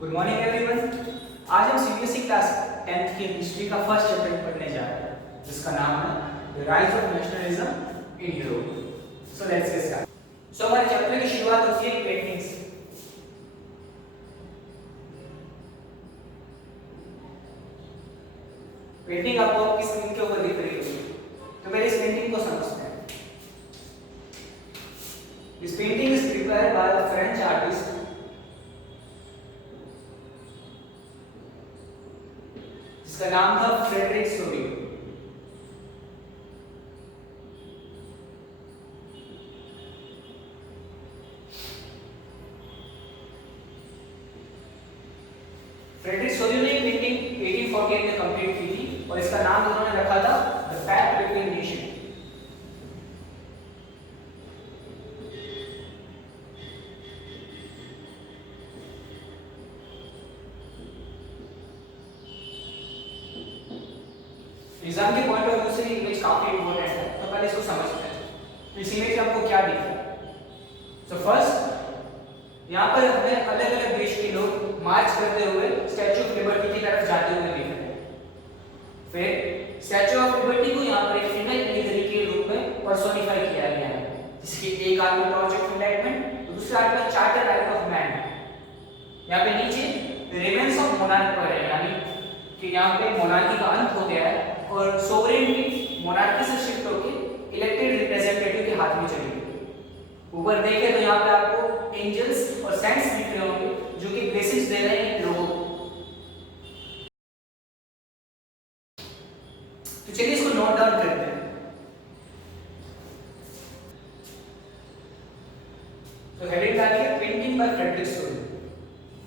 Good morning everyone. आज हम CBSE class 10th की हिस्ट्री का फर्स्ट चैप्टर पढ़ने जा रहे हैं जिसका नाम है the rise of nationalism in Europe. So let's get start. So हमारे चैप्टर की शुरुआत होती है पेंटिंग से। पेंटिंग आपको आपकी स्क्रीन के ऊपर दिख रही होगी, तो पहले इस पेंटिंग को समझते हैं। This painting is prepared by a French artist जिसका नाम था फ्रेडरिक सोरियो। फ्रेडरिक सोरियो ने पेंटिंग 1848 में कंप्लीट की थी और इसका नाम उन्होंने रखा था the pact between nation. Exam के पॉइंट ऑफ व्यू से इमेज काफी इंपॉर्टेंट है, तो पहले इसको समझते हैं। इस इमेज में आपको क्या दिख रहा है? सो फर्स्ट यहाँ पर हमें अलग अलग देश के लोग मार्च करते हुए स्टैच्यू ऑफ लिबर्टी की तरफ जाते हुए दिख रहे हैं। फिर स्टैच्यू ऑफ लिबर्टी को यहाँ पर एक फीमेल कैटेगरी के रूप में पर्सोनिफाई किया गया है, जिसके एक हाथ में टॉर्च ऑफ एनलाइटमेंट और दूसरे हाथ में चार्टर राइट ऑफ मैन। यहाँ पे नीचे रिमेन्स ऑफ मोनार्क पर है, यानी कि यहाँ पे मोनार्की का अंत हो गया है और सोवरेनिटी मोनार्की से शिफ्ट होकर इलेक्टेड रिप्रेजेंटेटिव के हाथ में चली गई। ऊपर देखें तो यहाँ पे आपको एंजल्स और सेंट्स दिख रहे होंगे जो कि ब्लेसिंग्स दे रहे हैं इन लोगों को। तो चलिए इसको नोट डाउन करते हैं। तो हेडिंग डालिए पेंटिंग बाय फ्रेडरिक सोरियो।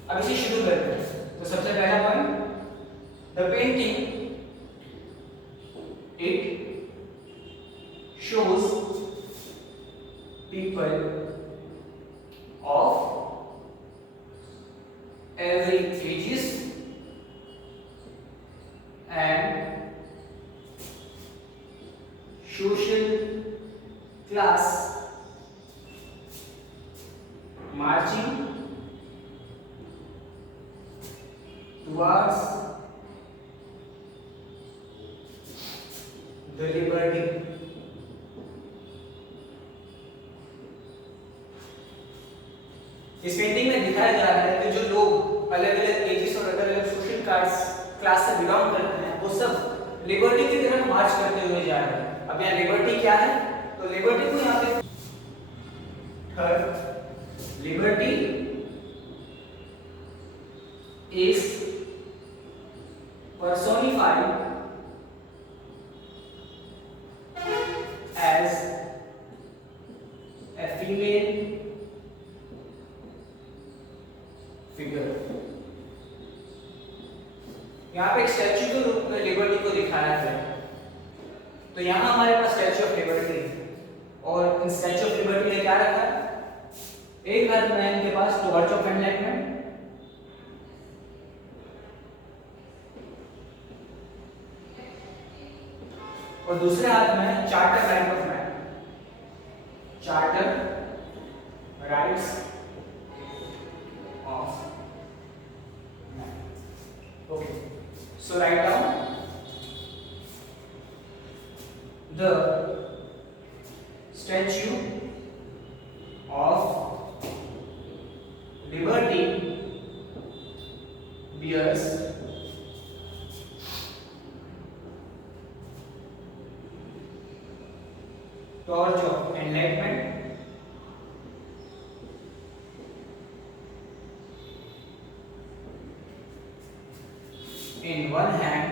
अब इसे शुरू करते हैं। तो सबसे पहला point, the painting it shows people of every ages and social class marching towards the liberty। इस पेंटिंग में दिखाया जा रहा है कि जो लोग अलग अलग एजेस और अलग अलग सोशल क्लास से बिलोंग करते हैं वो सब लिबर्टी की तरफ मार्च करते हुए जा रहे हैं। अब यहाँ लिबर्टी क्या है? तो लिबर्टी को यहाँ पे third liberty is personified as a female figure। यहाँ पे एक स्टैच्यू के रूप में लिबर्टी को दिखाया गया है। तो यहाँ हमारे पास स्टैच्यू ऑफ लिबर्टी है और इन स्टैच्यू ऑफ लिबर्टी ने क्या रखा है? एक हाथ में है इनके पास टॉर्च ऑफ एनलाइटमेंट और दूसरे हाथ में charter right of man. Charter rights of man. Okay, so write down the Statue of Liberty bears torch of enlightenment in one hand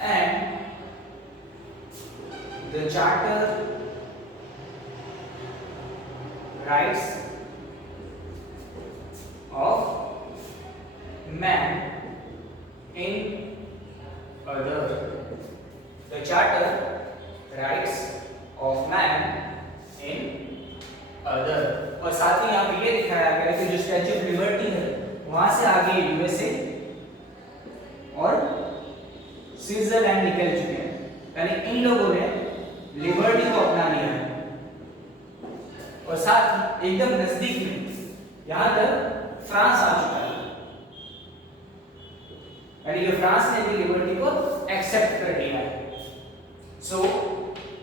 and the charter rights of man in other। The charter rights of man in other। और साथ ही यहाँ पे ये दिखाया गया है कि जो स्टैच्यू ऑफ लिबर्टी है वहां से आगे यूएसए और स्विट्जरलैंड निकल चुके हैं, यानी इन लोगों ने लिबर्टी को अपना लिया है। और साथ ही एकदम नजदीक में यहां तक फ्रांस आ चुका है, यानी कि फ्रांस ने भी लिबर्टी को एक्सेप्ट कर लिया है। So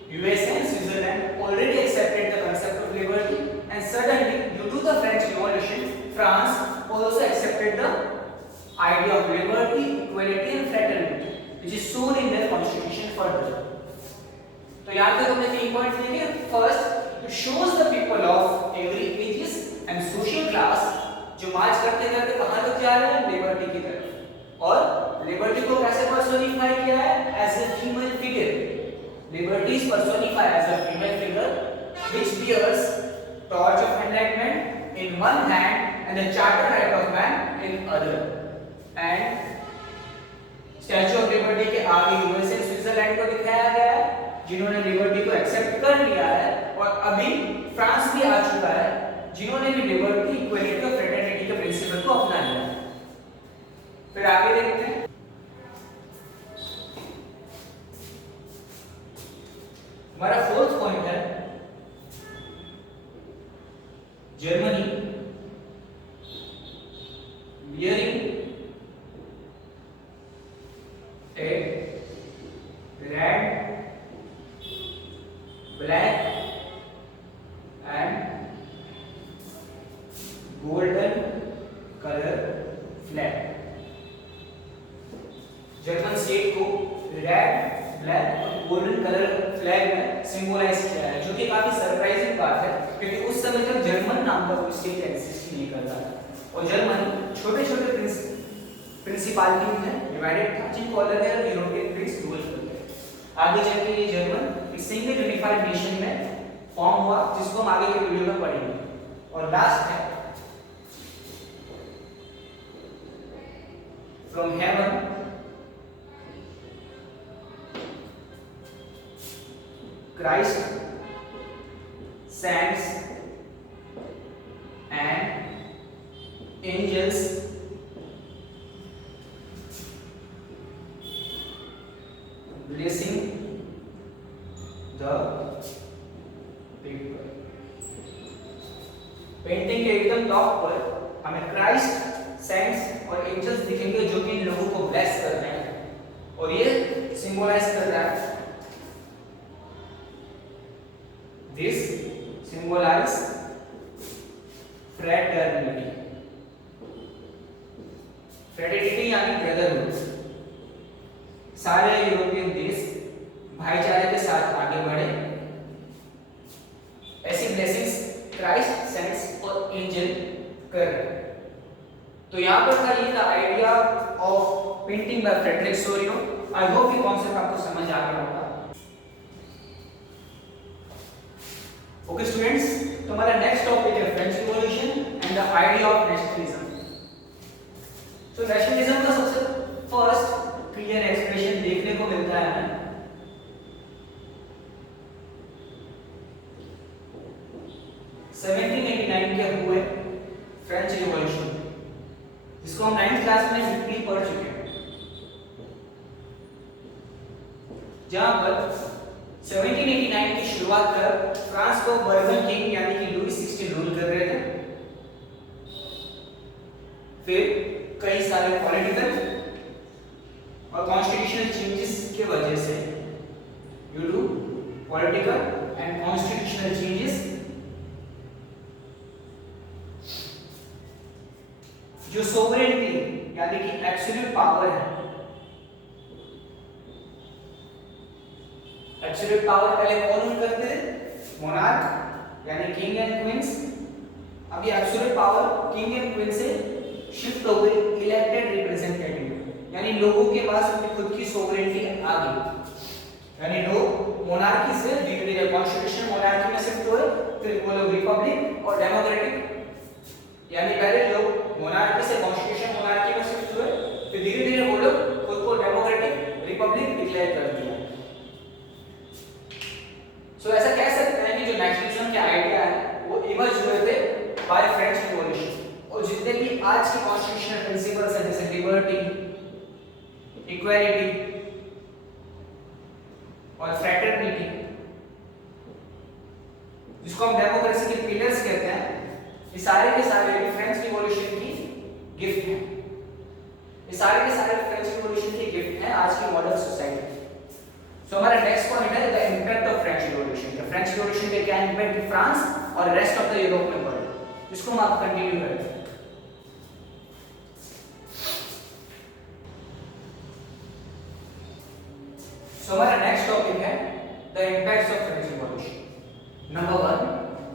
USA and Switzerland already accepted the concept of liberty, and suddenly due to the French Revolution France also accepted the idea of liberty, equality and fraternity which is shown in their constitution further. तो यहाँ तक हमने 3 points देखे। First, it shows the people of every ages and social class जो मार्च करते करते कहाँ तक जा रहे हैं, लिबर्टी की तरफ। और लिबर्टी को कैसे पर्सोनिफाई किया है, as a female figure. Liberty is personified as a female figure which bears torch of enlightenment in one hand and the charter right of man in other. And Statue of Liberty के आगे USA Switzerland को दिखाया गया है जिन्होंने liberty को accept कर लिया है, और अभी फ्रांस भी आ चुका है जिन्होंने भी लिबर्टी, इक्वालिटी और फ्रेटर्निटी के प्रिंसिपल को अपना लिया है। फिर आगे देखते हैं। हमारा फोर्थ पॉइंट है Germany wearing a red, black and golden color flag। German state को रेड, ब्लैक और गोल्डन कलर फ्लैग में सिंबलाइज किया है, जो कि काफी सरप्राइजिंग बात है क्योंकि उस समय तक जर्मन नाम का कोई स्टेट एग्जिस्ट नहीं करता था और जर्मनी छोटे-छोटे प्रिंसिपालिटी में डिवाइडेड था जिनको अलग अलग यूरोपियन प्रिंस रूल करते थे। आगे चल के ये जर्मन एक सिंगल यूनिफाइड नेशन में फॉर्म हुआ जिसको हम आगे के वीडियो में पढ़ेंगे। और लास्ट है from heaven Christ, saints and angels blessing the people। Painting के एकदम टॉप पर हमें क्राइस्ट, सेंट्स और एंजल्स दिखेंगे जो कि इन लोगों को ब्लेस कर रहे हैं और ये सिंबलाइज कर रहा है, this symbolize fraternity। fraternity यानी ब्रदरहुड। सारे यूरोपियन देश भाईचारे के साथ आगे बढ़े। ऐसी ब्लेसिंग्स क्राइस्ट, सेंट्स और एंजल कर रहे हैं। तो यहाँ पर था ये the idea of painting bye Frederick Sorio. I hope ये कॉन्सेप्ट आपको समझ आ गया होगा। ओके स्टूडेंट्स, तो हमारा नेक्स्ट टॉपिक है French revolution and the idea of nationalism. So nationalism का सबसे फर्स्ट क्लियर एक्सप्रेशन देखने को मिलता है हमें 1789 के हुए फ्रेंच रिवॉल्यूशन, जिसको हम 9th क्लास में डीपली पढ़ चुके हैं, जहां पर 1789 की शुरुआत कर फ्रांस को बर्बन किंग यानी कि लुई 16 रूल कर रहे थे। फिर कई सारे पॉलिटिकल और कॉन्स्टिट्यूशनल चेंजेस की वजह से due to political and constitutional changes जो सोवरेनिटी यानी कि एब्सोल्यूट पावर है, एब्सोल्यूट पावर पहले कौन रूल करते थे? मोनार्क यानी किंग एंड क्वींस। अब ये absolute power king and queen से शिफ्ट हो गई इलेक्टेड रिप्रेजेंटेटिव, यानी लोगों के पास अपनी खुद की सोवरेनिटी आ गई। यानी लोग मोनार्की से धीरे धीरे कॉन्स्टिट्यूशनल मोनार्की में शिफ्ट हुए, फिर वो लोग रिपब्लिक और डेमोक्रेटिक, यानी पहले लोग मोनार्की से कॉन्स्टिट्यूशनल मोनार्की में शिफ्ट हुए, फिर धीरे धीरे वो लोग खुद को डेमोक्रेटिक रिपब्लिक डिक्लेयर कर दिया। सो ऐसा कह सकते हैं कि जो नेशनलिज्म के आइडिया है वो इमर्ज हुए थे बाय फ्रेंच रिवॉल्यूशन, और जितने भी आज के कॉन्स्टिट्यूशनल प्रिंसिपल्स हैं जैसे लिबर्टी, इक्वालिटी और फ्रैटर्निटी, जिसको हम डेमोक्रेसी के पिलर्स कहते हैं, ये सारे के सारे फ्रेंच रिवॉल्यूशन की गिफ्ट हैं। ये सारे के सारे फ्रेंच रिवॉल्यूशन की गिफ्ट हैं आज की मॉडर्न सोसाइटी। सो हमारा नेक्स्ट पॉइंट है the impact of French revolution. French revolution के क्या इंपैक्ट फ्रांस और rest of the European world, इसको हम आप कंटिन्यू करते हैं। सो हमारा नेक्स्ट टॉपिक है the impacts of French revolution. Number 1,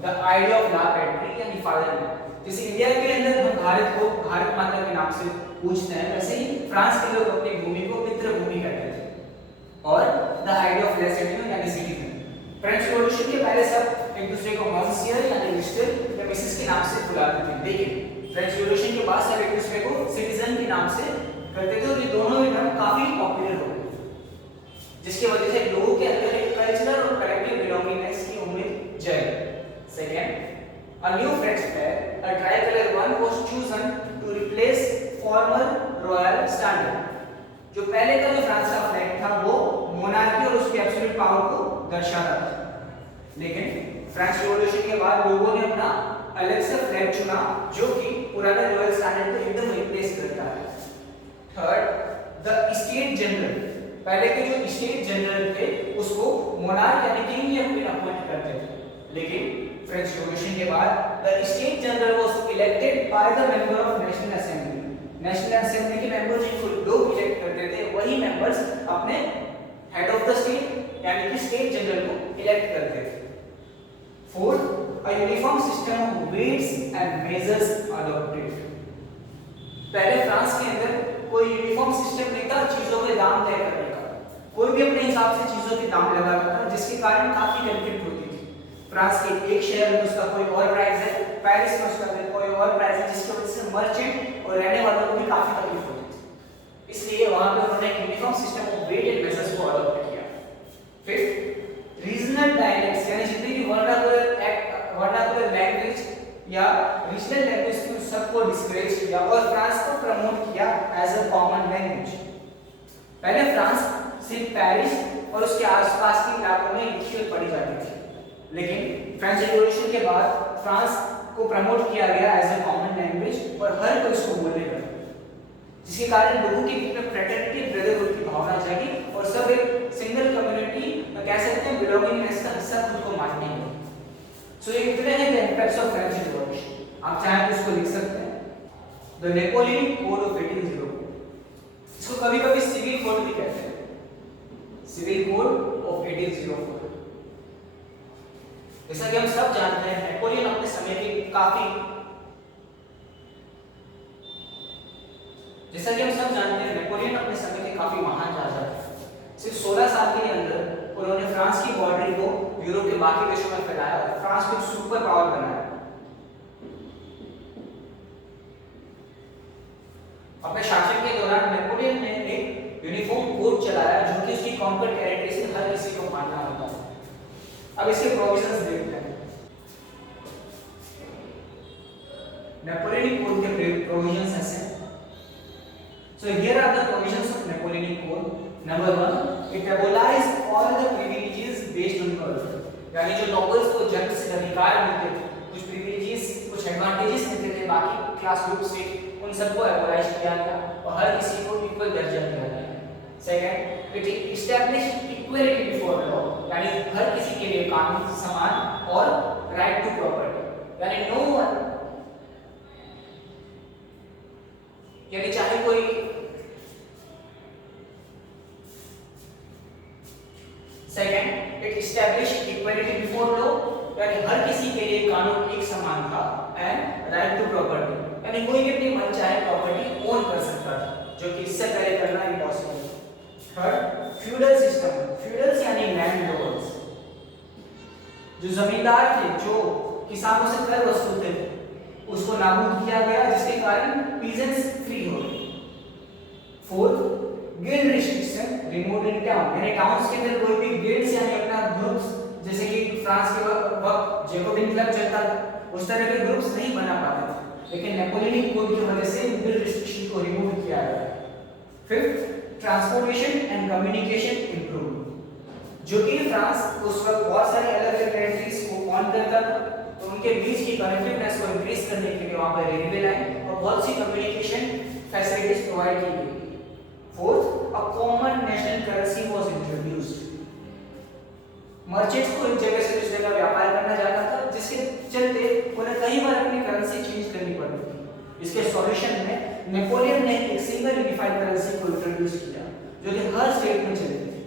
the idea of la patrie यानी फादरलैंड। जैसे इंडिया के अंदर हम भारत को भारत माता के नाम से पूछते हैं, वैसे ही फ्रांस के लोग अपनी भूमि को पितृ भूमि कहते थे। और द आइडिया ऑफ लेसेटिन यानी सिटीजन। फ्रेंच रिवॉल्यूशन के पहले सब एक दूसरे को मॉन्सियर यानी मिस्टर या मिसेस के नाम से बुलाते थे, लेकिन फ्रेंच रिवॉल्यूशन के बाद सब एक दूसरे को सिटीजन के नाम से करते थे और ये दोनों ही टर्म काफी पॉपुलर हो गए, जिसकी वजह से लोगों के अंदर एक कल्चरल और कलेक्टिव बिलोंगिंगनेस की उम्मीद जगी। Second, a new French flag, a tricolor one, was chosen to replace former royal standard. जो पहले का जो फ्रांस का फ्लैग था वो मोनार्की और उसकी एब्सोल्यूट पावर को दर्शाता था, लेकिन फ्रेंच रिवॉल्यूशन के बाद लोगों ने अपना अलग सा फ्लैग चुना जो कि पुराने रॉयल स्टैंडर्ड को एकदम रिप्लेस करता है। Third, the state general. पहले के जो स्टेट जनरल थे उसको मोनार्क यानी किंग या क्वीन अपॉइंट करते थे, लेकिन फ्रेंच रिवॉल्यूशन के बाद the state general was elected by the member of national assembly. National assembly के मेंबर्स जिनको लोग इलेक्ट करते थे वही मेंबर्स अपने हेड ऑफ द स्टेट यानी कि स्टेट जनरल को इलेक्ट करते थे। Fourth, a uniform system of weights and measures adopted. पहले फ्रांस के अंदर कोई यूनिफॉर्म सिस्टम नहीं था चीजों के दाम तय करने का, कोई भी अपने हिसाब से चीजों के दाम लगाता था, जिसके कारण काफी कॉन्फ्लिक्ट होती थी। फ्रांस के एक शहर में उसका कोई और प्राइस है, पेरिस में उसका कोई और प्राइस है, जिसकी वजह से मर्चेंट और रहने वालों को भी काफी तकलीफ होती थी। इसलिए वहां पे उन्होंने एक uniform system of weight and measures को अडॉप्ट किया। फिफ्थ, रीजनल डायलेक्ट्स यानी जितनी भी वर्नाकुलर लैंग्वेज या रीजनल लैंग्वेज थी उन सबको डिस्करेज किया और फ्रांस को प्रमोट किया एज अ कॉमन लैंग्वेज। पहले फ्रांस सिर्फ पेरिस और उसके आसपास के इलाकों में इंग्लिश पढ़ी जाती थी, लेकिन फ्रेंच रिवॉल्यूशन के बाद फ्रांस को प्रमोट किया गया एज अ कॉमन लैंग्वेज और हर कोई इसको बोलने लगा, जिसके कारण लोगों के बीच में फ्रेटर्निटी ब्रदरहुड की भावना जागी और सब एक सिंगल कम्युनिटी कह सकते हैं बिलोंगिंगनेस का हिस्सा खुद को मानने लगे। सो ये इतने हैं the impacts of French revolution. आप चाहें तो इसको लिख सकते हैं द नेपोलियन कोड ऑफ 1804। इसको कभी-कभी सिविल कोड भी कहते हैं, सिविल कोड ऑफ 1804। जैसा कि हम सब जानते हैं नेपोलियन अपने समय के काफी महान राजा थे। सिर्फ 16 साल के अंदर उन्होंने फ्रांस की बॉर्डर को यूरोप के बाकी देशों में फैलाया और फ्रांस को एक सुपर पावर बनाया। अपने शासन के दौरान नेपोलियन ने एक यूनिफॉर्म कोड चलाया जो कि उसकी कॉन्क्वेस्ट टेरिटरी से हर किसी को मानना होता है। अब इसके प्रोविजंस देखते हैं। नेपोलियन कोड के प्रोविजंस ऐसे हैं। So here are the provisions of Napoleonic Code. Number 1, it abolished all the privileges based on birth. यानी जो नोबल्स को जन्म से अधिकार मिलते थे, कुछ प्रिविलेजेस, कुछ एडवांटेजेस मिलते थे बाकी क्लास ग्रुप से, उन सबको एबोलाइज किया गया और हर किसी को इक्वल दर्जा दिया गया। Second, it established equality before law, यानी हर किसी के लिए कानून समान और राइट टू प्रॉपर्टी, यानी नो वन, यानी चाहे कोई second, it established equality before law, यानी हर किसी के लिए कानून एक समान था, एंड राइट टू प्रॉपर्टी, यानी कोई भी अपनी मन चाहे प्रॉपर्टी ओन कर सकता था, जो कि इससे पहले करना impossible. Third, feudal system, feudals यानी लैंडलॉर्ड्स, जो जमींदार थे, जो किसानों से कर वसूलते थे, उसको नाबूद किया गया, जिसके कारण पीजेंट्स फ्री हो गए। Fourth, guild restriction removed in town, यानी टाउन्स के अंदर कोई भी गिल्ड्स यानी अपना ग्रुप्स, जैसे कि फ्रांस के वक्त जैकोबिन क्लब चलता था, उस तरह के ग्रुप्स नहीं बना पाते थे, लेकिन नेपोलियनिक कोड की वजह से गिल्ड रिस्ट्रिक्शन को रिमूव किया गया। Fifth, transportation and communication improve, जो कि फ्रांस उस वक्त बहुत सारी अलग अलग टेरिटरीज को ऑन करता था, तो उनके बीच की कनेक्टिवनेस को इंक्रीज करने के लिए वहां पर रेलवे लाइन और बहुत सी कम्युनिकेशन फैसिलिटीज प्रोवाइड की गई। Fourth, a common national currency was introduced. Merchants को एक जगह से दूसरी जगह व्यापार करना जाता था, जिसके चलते उन्हें कई बार अपनी करेंसी चेंज करनी पड़ती थी। इसके सॉल्यूशन में नेपोलियन ने एक सिंगल यूनिफाइड करेंसी को इंट्रोड्यूस किया जो कि हर स्टेट में चलती थी।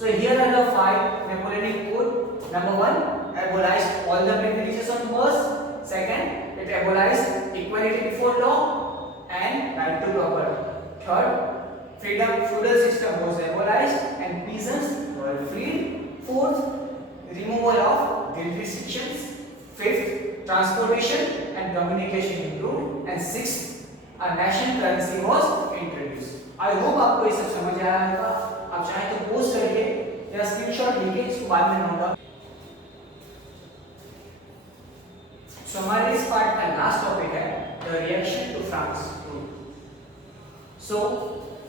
So here are the 5 Napoleonic code. Number 1, abolished all the privileges on birth. Second, it abolished equality before law and right to property. Third, feudal system was abolished and peasants were freed. Fourth, removal of guild restrictions. Fifth, transportation and communication improved. And sixth, a national currency was introduced. I hope आपको ये सब समझ आया होगा। आप चाहे तो post करिए या स्क्रीनशॉट लेके इसको बाद में नोट डाउन। सो हमारे इस पार्ट का लास्ट टॉपिक है द रिएक्शन टू फ्रांस। सो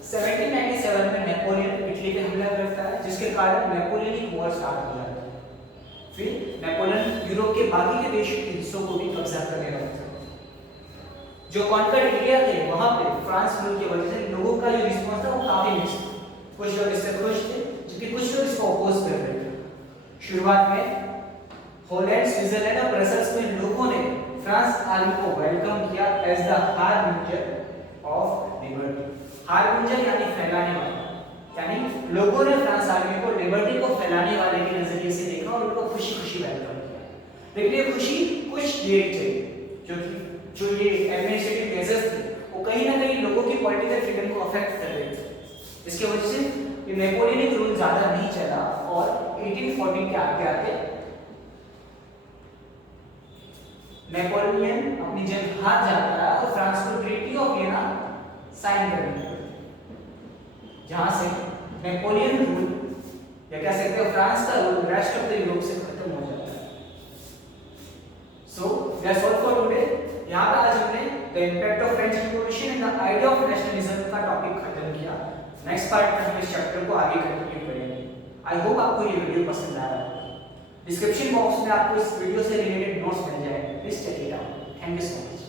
1797 में नेपोलियन इटली पे हमला करता है, जिसके कारण नेपोलियनिक वॉर स्टार्ट हो जाता है। फिर नेपोलियन यूरोप के बाकी के देशों के हिस्सों को भी कब्जा करने लगता है। जो कॉन्कर एरिया थे वहां पे फ्रांस रूल की वजह से लोगों का जो रिस्पांस था वो काफी मिक्स्ड था। कुछ लोग इससे खुश थे जबकि कुछ लोग इसको अपोज कर रहे थे। शुरुआत में हॉलैंड, स्विट्जरलैंड और ब्रसेल्स में लोगों ने फ्रांस आर्मी को वेलकम किया as the harbinger of liberty. Harbinger यानी फैलाने वाला, यानी लोगों ने फ्रांस आर्मी को लिबर्टी को फैलाने वाले के नजरिए से देखा और उनको खुशी-खुशी वेलकम किया। लेकिन ये खुशी कुछ देर चली, जो ये एडमिनिस्ट्रेटिव मेजर्स थे वो कहीं ना कहीं लोगों की पॉलिटिकल फ्रीडम को अफेक्ट कर रहे थे। इसकी वजह से ये नेपोलियनिक रूल ज्यादा नहीं चला और 1814 के आगे नेपोलियन अपनी जंग हार जाता है और फ्रांस को ट्रीटी ऑफ वियना साइन करनी पड़ती है, जहां से नेपोलियन रूल या कह सकते हैं फ्रांस का rule rest of the Europe से खत्म हो जाता है। So that's all for today. यहाँ पे आज हमने the impact of French revolution and the idea of nationalism का टॉपिक खत्म किया। नेक्स्ट पार्ट में हम इस चैप्टर को आगे कंटिन्यू करेंगे। आई होप आपको ये वीडियो पसंद आया होगा। डिस्क्रिप्शन बॉक्स में आपको इस वीडियो से रिलेटेड नोट्स मिल जाएंगे, please check it out. Thank you so much.